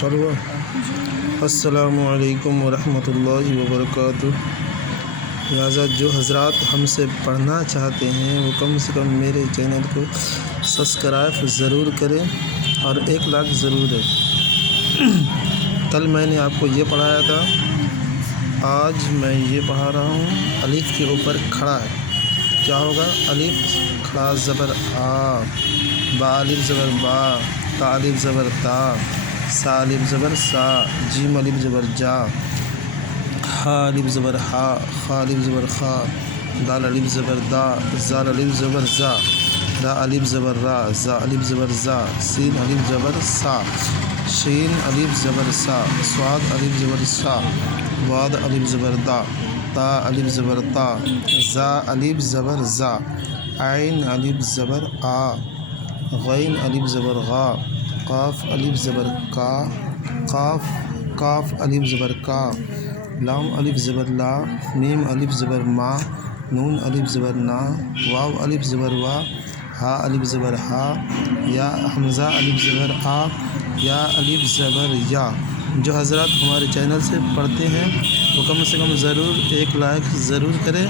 چلو السلام علیکم ورحمۃ اللہ وبرکاتہ۔ لہٰذا جو حضرات ہم سے پڑھنا چاہتے ہیں وہ کم سے کم میرے چینل کو سبسکرائب ضرور کریں اور 1 لاکھ ضرور دیں۔ کل میں نے آپ کو یہ پڑھایا تھا، آج میں یہ پڑھا رہا ہوں۔ الف کے اوپر کھڑا ہے، کیا ہوگا؟ الف کھڑا زبر آ، با الف زبر با، تا الف زبر تا، سا الف زبر سا، جیم الف زبر جا، ہا الف زبر ہا، خا الف زبر خا، دال الف زبر دا، زال الف زبر زا، را الف زبر را، زا الف زبر زا، سین الف زبر سا، شین الف زبر سا، صاد الف زبر سا، واد الف زبر دا، تا الف زبر تا، زا الف زبر زا، عین الف زبر آ، غین الف زبر غا، قاف الف زبر کا، کاف الف زبر کا، لام الف زبر لا، میم الف زبر ما، نون الف زبر نا، واو الف زبر وا، ہا الف زبر ہا، یا حمزہ الف زبر آ، یا الف زبر یا۔ جو حضرات ہمارے چینل سے پڑھتے ہیں وہ کم سے کم ضرور 1 لائک ضرور کریں